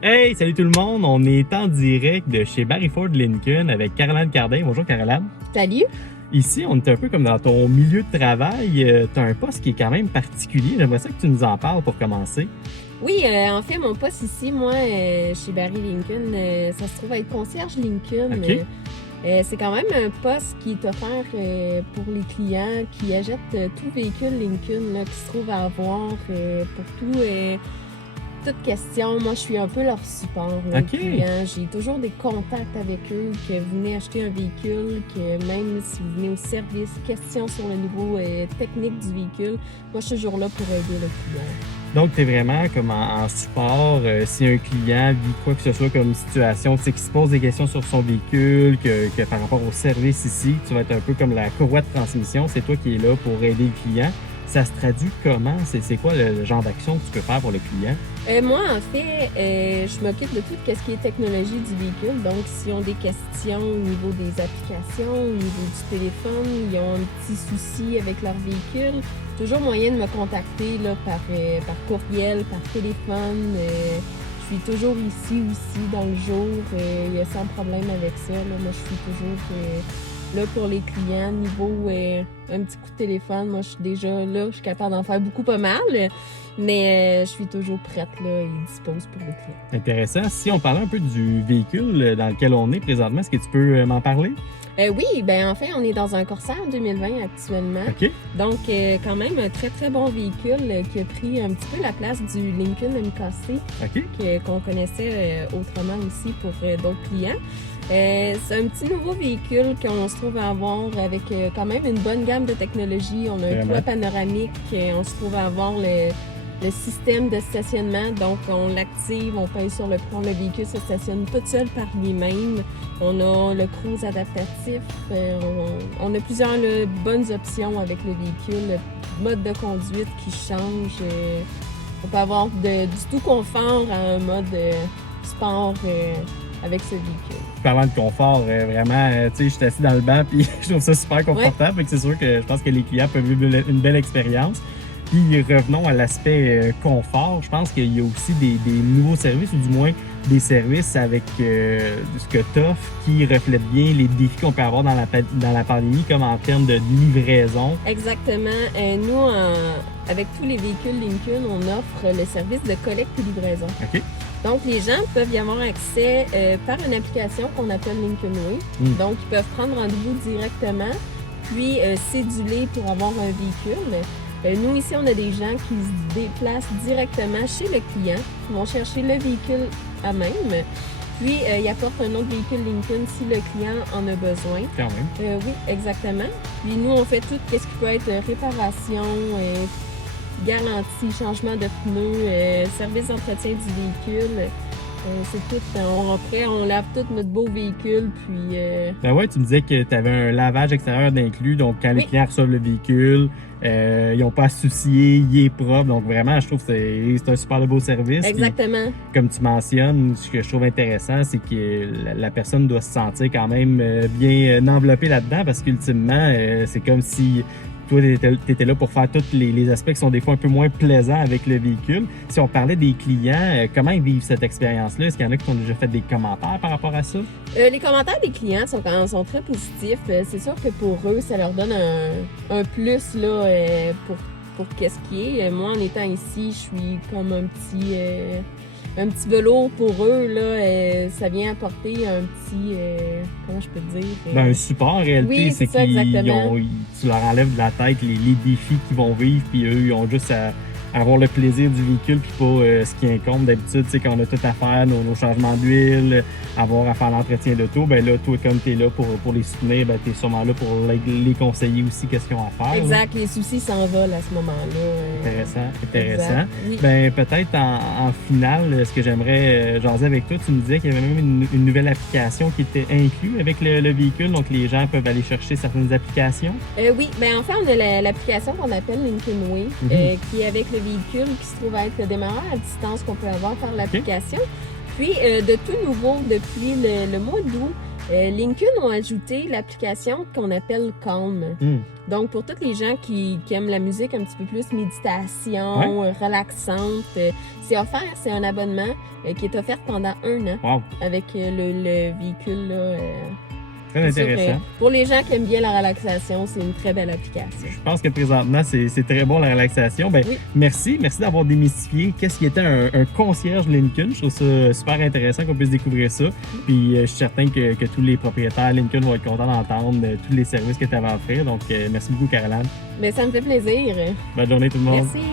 Hey, salut tout le monde! On est en direct de chez Barry Ford Lincoln avec Caroline Cardin. Bonjour Caroline. Salut! Ici, on est un peu comme dans ton milieu de travail. Tu as un poste qui est quand même particulier. J'aimerais ça que tu nous en parles pour commencer. Oui, en fait, mon poste ici, moi, chez Barry Lincoln, ça se trouve être concierge Lincoln. OK. C'est quand même un poste qui est offert pour les clients qui achètent tout véhicule Lincoln là, qui se trouve à avoir pour toute question. Moi, je suis un peu leur support là, OK. aux clients. J'ai toujours des contacts avec eux, que vous venez acheter un véhicule, que même si vous venez au service, questions sur le niveau technique du véhicule, moi, je suis toujours là pour aider le client. Donc, tu es vraiment comme en support. Si un client vit quoi que ce soit comme situation, tu sais, qui se pose des questions sur son véhicule, que par rapport au service ici, tu vas être un peu comme la courroie de transmission. C'est toi qui es là pour aider le client. Ça se traduit comment? C'est quoi le genre d'action que tu peux faire pour le client? Moi, en fait, je m'occupe de tout ce qui est technologie du véhicule. Donc, s'ils ont des questions au niveau des applications, au niveau du téléphone, ils ont un petit souci avec leur véhicule, toujours moyen de me contacter là, par courriel, par téléphone. Je suis toujours ici aussi dans le jour. Il y a sans problème avec ça. Là. Moi, je suis toujours là pour les clients. Niveau un petit coup de téléphone, moi, je suis déjà là. Je suis capable d'en faire beaucoup, pas mal. Mais je suis toujours prête là, et dispose pour les clients. Intéressant. Si on parlait un peu du véhicule dans lequel on est présentement, est-ce que tu peux m'en parler? Oui, ben en fait, on est dans un Corsair 2020 actuellement. OK. Donc, quand même, un très, très bon véhicule qui a pris un petit peu la place du Lincoln MKC OK. qu'on connaissait autrement aussi pour d'autres clients. C'est un petit nouveau véhicule qu'on se trouve à avoir avec quand même une bonne gamme de technologies. On a un Vraiment. toit panoramique, on se trouve à avoir le système de stationnement. Donc, on l'active, on pèse sur le bouton, le véhicule se stationne tout seul par lui-même. On a le cruise adaptatif. On a plusieurs bonnes options avec le véhicule. Le mode de conduite qui change. On peut avoir du tout confort à un mode sport avec ce véhicule. Parlant de confort, vraiment, tu sais, je suis assis dans le banc puis je trouve ça super confortable. Fait que c'est sûr que je pense que les clients peuvent vivre une belle expérience. Puis revenons à l'aspect confort. Je pense qu'il y a aussi des nouveaux services, ou du moins des services avec ce que tu offres qui reflètent bien les défis qu'on peut avoir dans la pandémie, comme en termes de livraison. Exactement. Nous, avec tous les véhicules Lincoln, on offre le service de collecte et livraison. OK. Donc, les gens peuvent y avoir accès par une application qu'on appelle Lincoln Way. Donc, ils peuvent prendre rendez-vous directement, puis céduler pour avoir un véhicule. Nous, ici, on a des gens qui se déplacent directement chez le client, qui vont chercher le véhicule à même, puis ils apportent un autre véhicule Lincoln si le client en a besoin. Quand même. Oui, exactement. Puis nous, on fait tout ce qui peut être réparation, garantie, changement de pneus, service d'entretien du véhicule. C'est tout. Après, on lave tout notre beau véhicule, puis... Ben ouais, tu me disais que tu avais un lavage extérieur d'inclus, donc quand les clients reçoivent le véhicule, ils n'ont pas à se soucier, il est propre, donc vraiment, je trouve que c'est un super beau service. Exactement. Puis, comme tu mentionnes, ce que je trouve intéressant, c'est que la personne doit se sentir quand même bien enveloppée là-dedans, parce qu'ultimement, c'est comme si toi, tu étais là pour faire tous les aspects qui sont des fois un peu moins plaisants avec le véhicule. Si on parlait des clients, comment ils vivent cette expérience-là? Est-ce qu'il y en a qui ont déjà fait des commentaires par rapport à ça? Les commentaires des clients sont très positifs. C'est sûr que pour eux, ça leur donne un plus là, pour qu'est-ce qui est. Moi, en étant ici, je suis comme un petit velours pour eux. Là, ça vient apporter un petit... comment je peux te dire? Ben, un support, en réalité, Oui, c'est ça, exactement. tu leur enlèves de la tête les défis qu'ils vont vivre, puis eux, ils ont juste à avoir le plaisir du véhicule, puis pas ce qui incombe d'habitude, tu sais, quand on a tout à faire, nos changements d'huile, avoir à faire l'entretien d'auto, ben là, toi, comme tu es là pour les soutenir, ben tu es sûrement là pour les conseiller aussi qu'est-ce qu'ils ont à faire. Exact, les soucis s'envolent à ce moment-là. Intéressant. Exact. Oui. Ben, peut-être en finale, ce que j'aimerais jaser avec toi, tu me disais qu'il y avait même une nouvelle application qui était inclue avec le véhicule, donc les gens peuvent aller chercher certaines applications. Oui, ben en fait, on a l'application qu'on appelle Lincoln Way, qui est avec le véhicule, qui se trouve à être le démarreur à distance qu'on peut avoir par l'application. Puis, de tout nouveau, depuis le mois d'août, Lincoln ont ajouté l'application qu'on appelle Calm. Donc, pour tous les gens qui aiment la musique un petit peu plus méditation, relaxante, c'est offert, c'est un abonnement qui est offert pendant 1 an avec le véhicule. Là, très intéressant. Pour les gens qui aiment bien la relaxation, c'est une très belle application. Je pense que présentement, c'est très bon la relaxation. Ben, merci d'avoir démystifié qu'est-ce qui était un concierge Lincoln. Je trouve ça super intéressant qu'on puisse découvrir ça. Puis je suis certain que tous les propriétaires Lincoln vont être contents d'entendre tous les services que tu avais à offrir. Donc, merci beaucoup, Caroline. Bien, ça me fait plaisir. Bonne journée tout le monde. Merci.